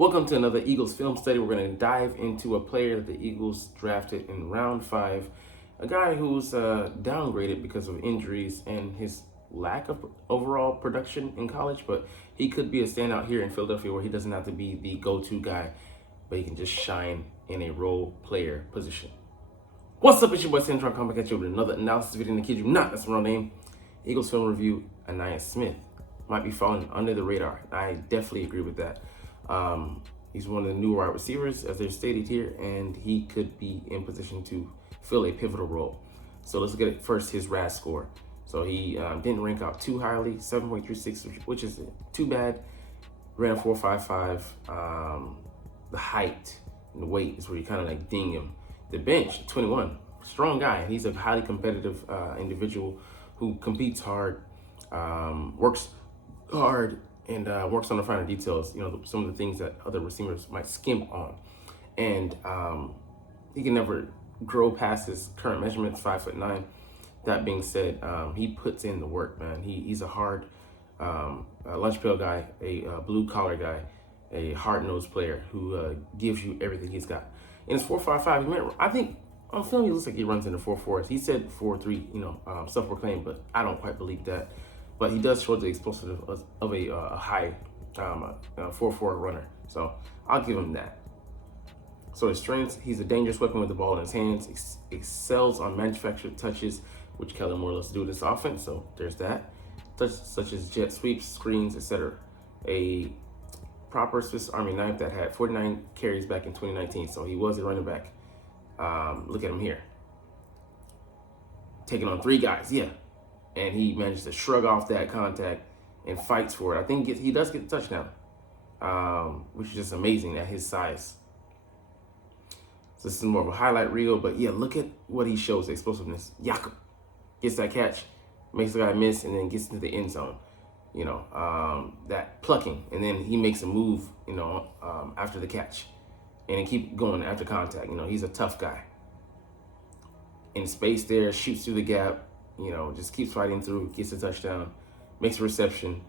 Welcome to another Eagles film study. We're going to dive into a player that the Eagles drafted in round 5, a guy who's downgraded because of injuries and his lack of overall production in college, but he could be a standout here in Philadelphia where he doesn't have to be the go-to guy, but he can just shine in a role player position. What's up, it's your boy Cintron coming back at you with another analysis video, and to kid you not, that's the wrong name. Eagles film review, Ainias Smith might be falling under the radar. I definitely agree with that. He's one of the new wide receivers, as they've stated here, and he could be in position to fill a pivotal role. So let's get at first his RAS score. So he didn't rank out too highly, 7.36, which is too bad. Ran a 4.55. The height and the weight is where you kind of like ding him. The bench, 21, strong guy. He's a highly competitive individual who competes hard, works hard, and works on the finer details, some of the things that other receivers might skim on. And he can never grow past his current measurements, 5'9". That being said, he puts in the work, man. He's a hard lunch pail guy, a blue collar guy, a hard-nosed player who gives you everything he's got. In his 4.55, I think on film he looks like he runs into 4.4s. He said 4.3, self-proclaimed, but I don't quite believe that. But he does show the explosiveness of a high 4.4 runner. So I'll give him that. So his strengths, he's a dangerous weapon with the ball in his hands, excels on manufactured touches, which Kellen Moore loves to do in this offense. So there's that. Touches such as jet sweeps, screens, etc. A proper Swiss Army knife that had 49 carries back in 2019. So he was a running back. Look at him here. Taking on 3 guys, yeah. And he managed to shrug off that contact and fights for it. I think he does get the touchdown, which is just amazing at his size. So this is more of a highlight reel, but yeah, look at what he shows, the explosiveness. Jakob gets that catch, makes the guy miss, and then gets into the end zone. That plucking, and then he makes a move, after the catch, and keep going after contact. He's a tough guy. In space there, shoots through the gap, just keeps fighting through, gets a touchdown, makes a reception,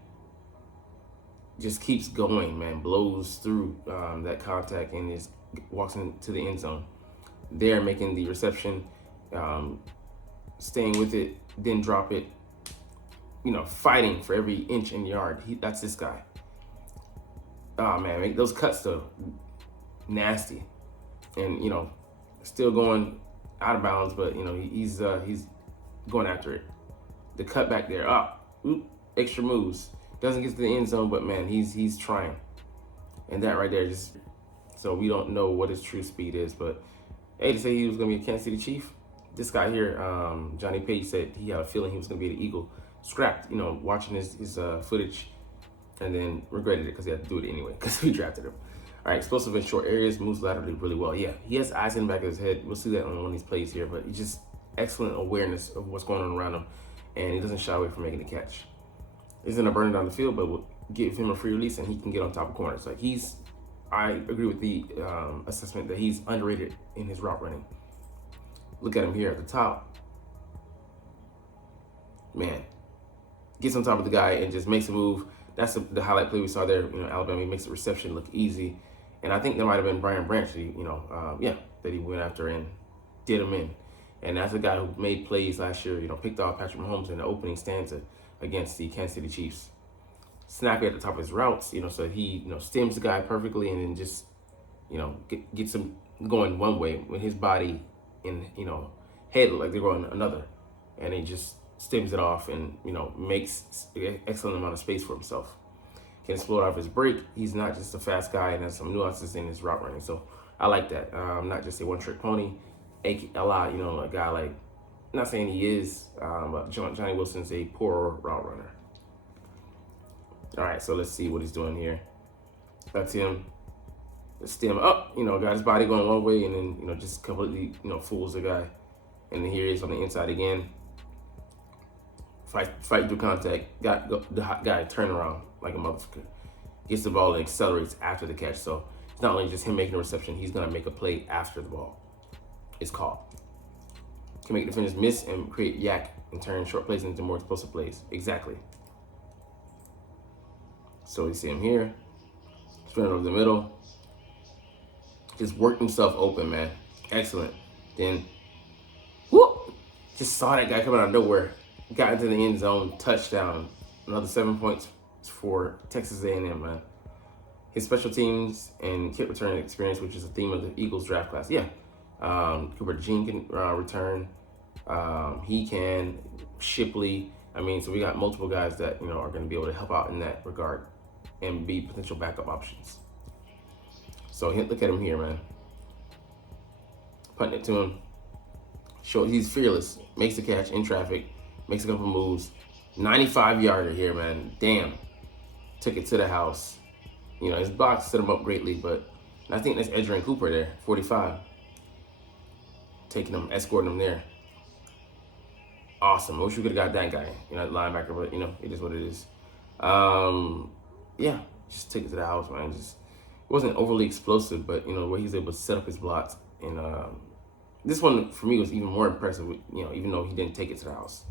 just keeps going, man, blows through that contact and just walks into the end zone. There, making the reception, staying with it, then drop it, fighting for every inch and yard. That's this guy. Oh, man, make those cuts, though, nasty. And, still going out of bounds, but, he's going after it. The cut back there, extra moves. Doesn't get to the end zone, but man, he's trying. And that right there, just so we don't know what his true speed is. But hey, to say he was gonna be a Kansas City Chief, this guy here, Johnny Page, said he had a feeling he was gonna be the Eagle. Scrapped, watching his footage, and then regretted it because he had to do it anyway because we drafted him. All right, explosive in short areas, moves laterally really well. Yeah, he has eyes in the back of his head. We'll see that on one of these plays here, but he just excellent awareness of what's going on around him, and he doesn't shy away from making the catch. He's gonna burn it down the field, but we'll give him a free release and he can get on top of corners. Like I agree with the assessment that he's underrated in his route running. Look at him here at the top. Man, gets on top of the guy and just makes a move. That's the highlight play we saw there. Alabama, he makes the reception look easy. And I think that might have been Brian Branch, that he went after and did him in. And that's a guy who made plays last year, picked off Patrick Mahomes in the opening stanza against the Kansas City Chiefs. Snappy at the top of his routes, so he, stems the guy perfectly and then just, gets him going one way when his body and, head look like they're going another. And he just stems it off and, makes an excellent amount of space for himself. Can explode off his break. He's not just a fast guy and has some nuances in his route running. So I like that. Not just a one-trick pony. A lot, a guy like, I'm not saying he is, but Johnny Wilson's a poor route runner. All right, so let's see what he's doing here. That's him. Stem up, got his body going one way and then, just completely, fools the guy. And then here he is on the inside again. Fight through contact. Got the guy turn around like a motherfucker. Gets the ball and accelerates after the catch. So it's not only just him making a reception, he's gonna make a play after the ball is called. Can make defenders miss and create yak and turn short plays into more explosive plays. Exactly. So you see him here. Straight over the middle. Just worked himself open, man. Excellent. Then, whoop! Just saw that guy coming out of nowhere. Got into the end zone, touchdown. Another 7 points for Texas A&M, man. His special teams and kick return experience, which is a theme of the Eagles draft class. Yeah. Cooper Jean can return. He can. Shipley. I mean, so we got multiple guys that, are going to be able to help out in that regard and be potential backup options. So look at him here, man. Putting it to him. He's fearless. Makes the catch in traffic. Makes a couple moves. 95-yarder here, man. Damn. Took it to the house. His blocks set him up greatly, but I think that's Edgerrin Cooper there, 45. Taking him, escorting him there. Awesome. I wish we could have got that guy, linebacker, but, it is what it is. Yeah, just take it to the house, man. Just wasn't overly explosive, but, where he's able to set up his blocks. And this one, for me, was even more impressive, even though he didn't take it to the house.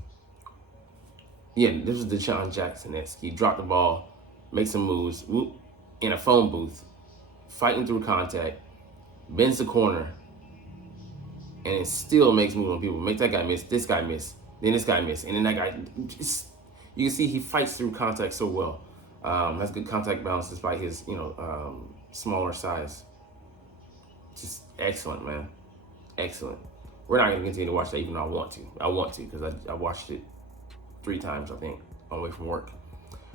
Yeah, this was Deshaun Jackson-esque. He dropped the ball, makes some moves, whoop, in a phone booth, fighting through contact, bends the corner, and it still makes moves on people. Make that guy miss, this guy miss, then this guy miss, and then that guy, you can see he fights through contact so well. Has good contact balance despite his, smaller size. Just excellent, man. Excellent. We're not going to continue to watch that even though I want to. I want to because I watched it 3 times, I think, on the way from work.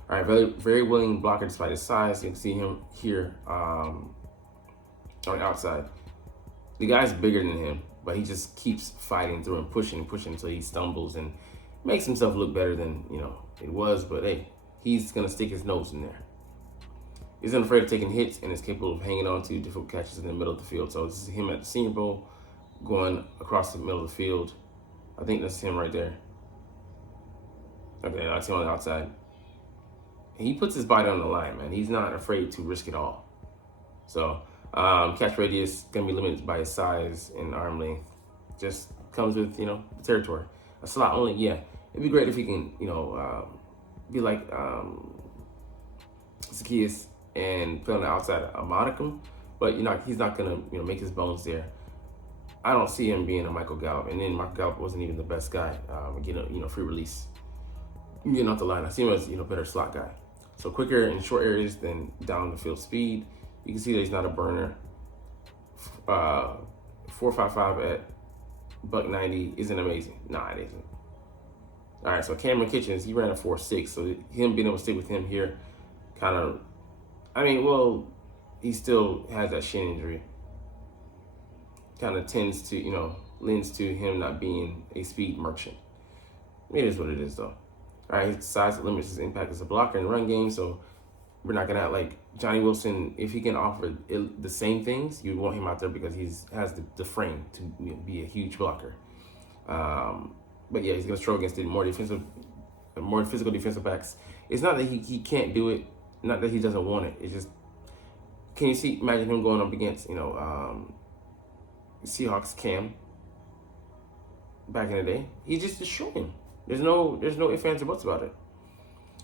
All right, very, very willing blocker despite his size. You can see him here on the outside. The guy's bigger than him, but he just keeps fighting through and pushing until he stumbles and makes himself look better than, it was. But, hey, he's going to stick his nose in there. He's unafraid of taking hits and is capable of hanging on to difficult catches in the middle of the field. So this is him at the Senior Bowl going across the middle of the field. I think that's him right there. Okay, that's him on the outside. He puts his body on the line, man. He's not afraid to risk it all. So catch radius going to be limited by his size and arm length. Just comes with, the territory. A slot only, yeah. It'd be great if he can, be like Zacchaeus and play on the outside a modicum. But, he's not going to, make his bones there. I don't see him being a Michael Gallup. And then Michael Gallup wasn't even the best guy. Getting free release. Getting off the line. I see him as, better slot guy. So quicker in short areas than down the field speed. You can see that he's not a burner. 4.55 at $190 isn't amazing. Nah, it isn't. All right, so Cameron Kitchens, he ran a 4.6. So him being able to stick with him here kind of, he still has that shin injury. Kind of tends to, lends to him not being a speed merchant. It is what it is, though. All right, his size limits his impact as a blocker in the run game, so we're not going to like Johnny Wilson. If he can offer the same things, you would want him out there because he has the frame to be a huge blocker. But yeah, he's going to struggle against the more physical defensive backs. It's not that he can't do it, not that he doesn't want it. It's just, can you imagine him going up against, Seahawks Cam back in the day? He just destroyed him. There's no ifs, ands, or buts about it.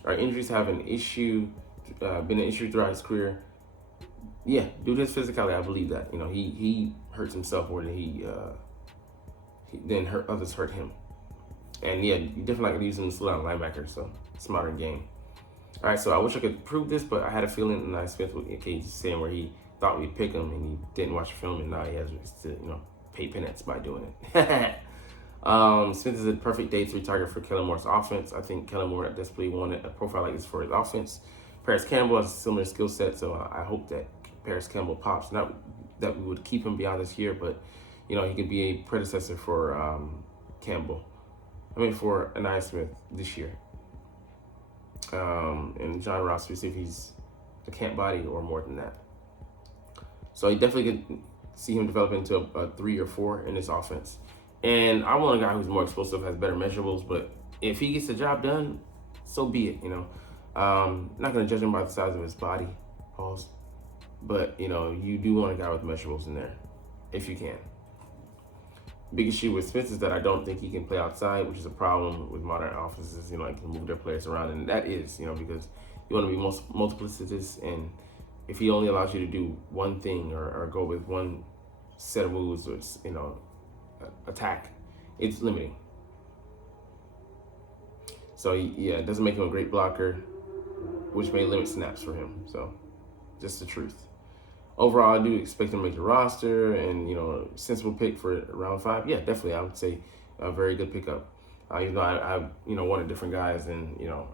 All right, injuries have been an issue throughout his career. Yeah, due to his physicality, I believe that. He hurts himself more than he others hurt him. And yeah, you definitely not gonna use him to slow down linebacker, so it's a modern game. All right, so I wish I could prove this, but I had a feeling, and I Smith with Cage saying where he thought we'd pick him and he didn't watch the film, and now he has to pay penance by doing it. Smith is a perfect day 3 target for Kellen Moore's offense. I think Kellen Moore desperately wanted a profile like this for his offense. Paris Campbell has a similar skill set, so I hope that Paris Campbell pops. Not that we would keep him beyond this year, but he could be a predecessor for for Ainias Smith this year. And John Ross, we see if he's a camp body or more than that. So he definitely could see him develop into a 3 or 4 in this offense. And I want a guy who's more explosive, has better measurables, but if he gets the job done, so be it, not going to judge him by the size of his body, pause. But, you do want a guy with measurables in there, if you can. Big issue with Smith is that I don't think he can play outside, which is a problem with modern offenses, can move their players around. And that is, because you want to be most multiplicitous and, if he only allows you to do one thing or go with one set of moves or, you know, attack, it's limiting. So yeah, it doesn't make him a great blocker, which may limit snaps for him. So just the truth. Overall, I do expect him to make the roster, and you know, sensible pick for round 5. Yeah, definitely, I would say a very good pickup. Even though I you know, wanted different guys, and you know,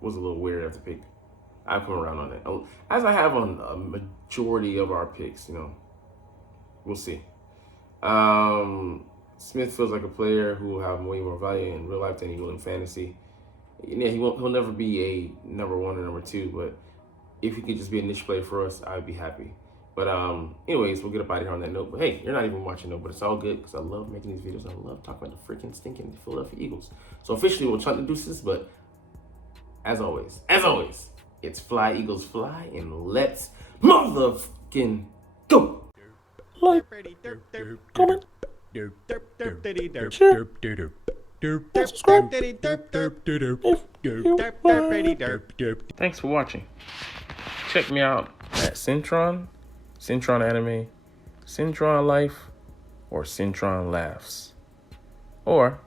was a little weird at the pick. I've come around on that, as I have on a majority of our picks. You know, we'll see. Smith feels like a player who will have way more value in real life than he will in fantasy. Yeah, he'll never be a number 1 or number 2, but if he could just be a niche player for us, I'd be happy. But anyways, we'll get up out of here on that note. But hey, you're not even watching though, but it's all good because I love making these videos. I love talking about the freaking stinking Philadelphia Eagles. So officially, we'll try to do this, but as always, it's fly, Eagles, fly, and let's motherfucking go. Like, comment, share, subscribe if you want. Thanks for watching. Check me out at Cintron, Cintron Anime, Cintron Life, or Cintron Laughs, or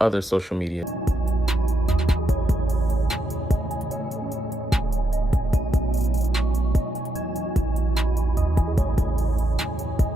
other social media.